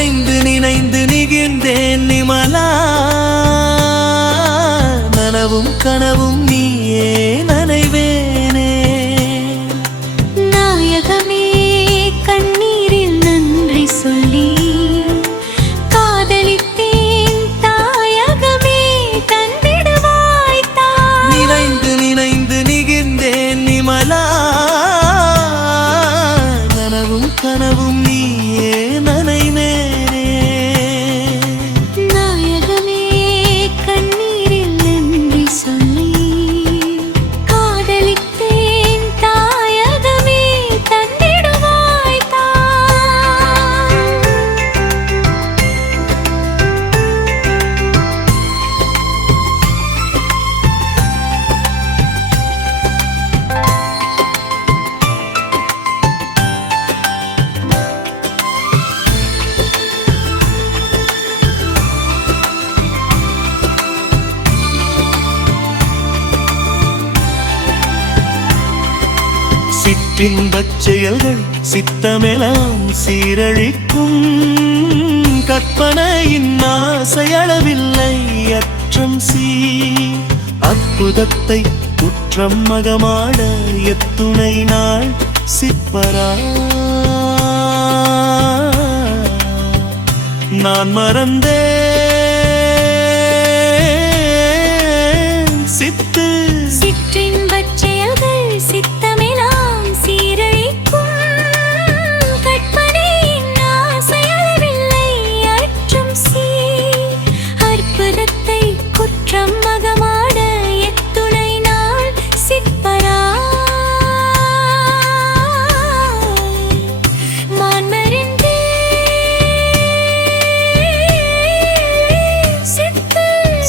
நினைந்து நினைந்து நிகிழ்ந்தேன் நிமலா நனவும் கனவும் நீயே நனைவேனே நாயகமே கண்ணீரில் நன்றி சொல்லி காதலித்தேன் தாயகமே தந்திடுவாய் தாய் நினைந்து நினைந்து நிகிழ்ந்தேன் நிமலா நனவும் கனவும் நீயே நனைவேனே நாயகமே கண்ணீரில் நன்றி சொல்லி காதலித்தேன் தாயகமே தந்திடுவாய் தாய் சிற்றின்பச் செயல்கள் சித்தமெல்லாம் சீரழிக்கும் கற்பனையின் ஆசையளவில்லை அற்றம் அற்புதத்தை குற்றம் மகமாட எத்துணை நாள் சிற்பரா நான் மறந்தேன் சித்து சிற்றின்பச் செயல்கள் சித்தமெல்லாம் சீரழிக்கும் கற்பனையின் ஆசையளவில்லை அற்றும் அற்புதத்தை குற்றம் மகமாட எத்துணை நாள் சிற்பரா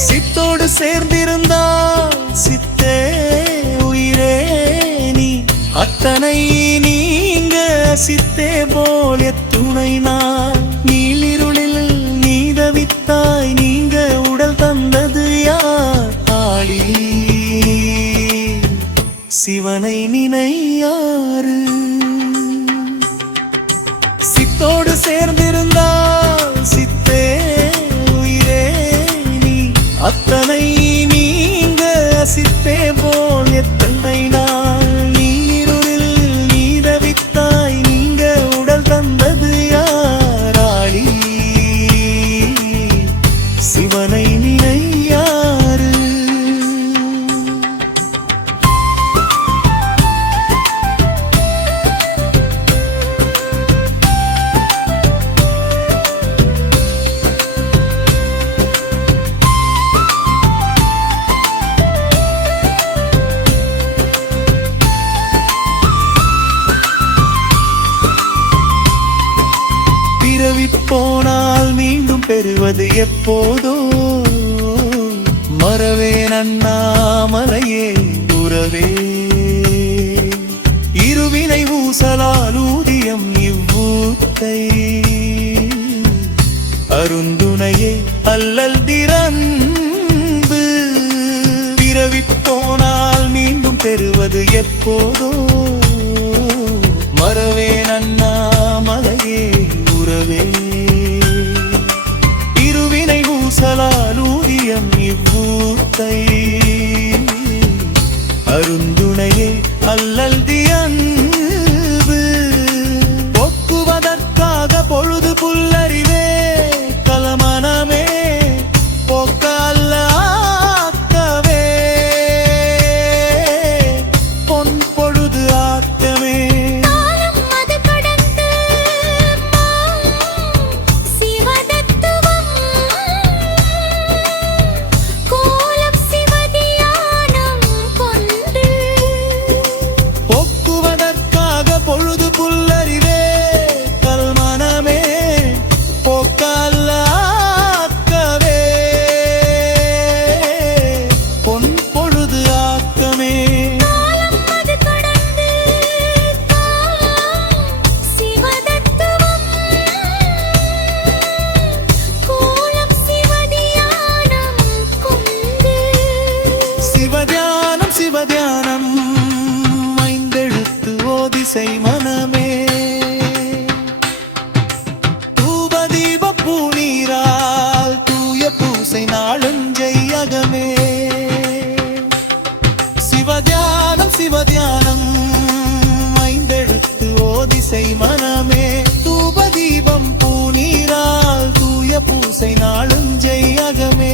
சித்தோடு சேர்ந்திருந்தால் சித்தே உயிரே நீ அத்தனை நீங்க சித்தே போல் எத்துணை நாள் நீளிருளில் நீதவித்தாய் நீங்க உடல் தந்தது யார் ஆடி சிவனை நினையாறு சித்தோடு சேர்ந்திருந்தால் சித்தே உயிரே நீ அத்தனை நீங்க சித்தே போல் எத்தனை நாள் நீருளில் நீதவித்தாய் நீங்க உடல் தந்தது யாராளி சிவனை நினையாறு போனால் மீண்டும் பெறுவது எப்போதோ மறவேன் அண்ணாமலையே உறவே இருவினை ஊசலால் ஊதியம் இவ்வூத்தை அருந்துணையே அல்லல் திறந்து பிறவி போனால் மீண்டும் பெறுவது எப்போதோ மறவேன் அண்ணாமலையே உறவே இருவினை ஊசலால் ஊதியம் இவ்வூத்தை அருந்துணையே அல்லல் தியன்பு போக்குவதற்காக பொழுது புல்லறிவே கலமனமே போக்க அல்ல ஆக்கவே பொன் பொழுது ஆக்கமே பொழுது புல்லறிவே கல்மனமே போக்கல்லாக்கவே பொன் பொழுது ஆக்கமே சிவதியானம் சிவதியானம் ஓதிசை மனமே தூபதீப சிவதியானம் ஐந்தெழுத்து ஓதிசை மனமே தூபதீபம் பூநீரால் தூய பூசை நாளும் ஜெய் அகமே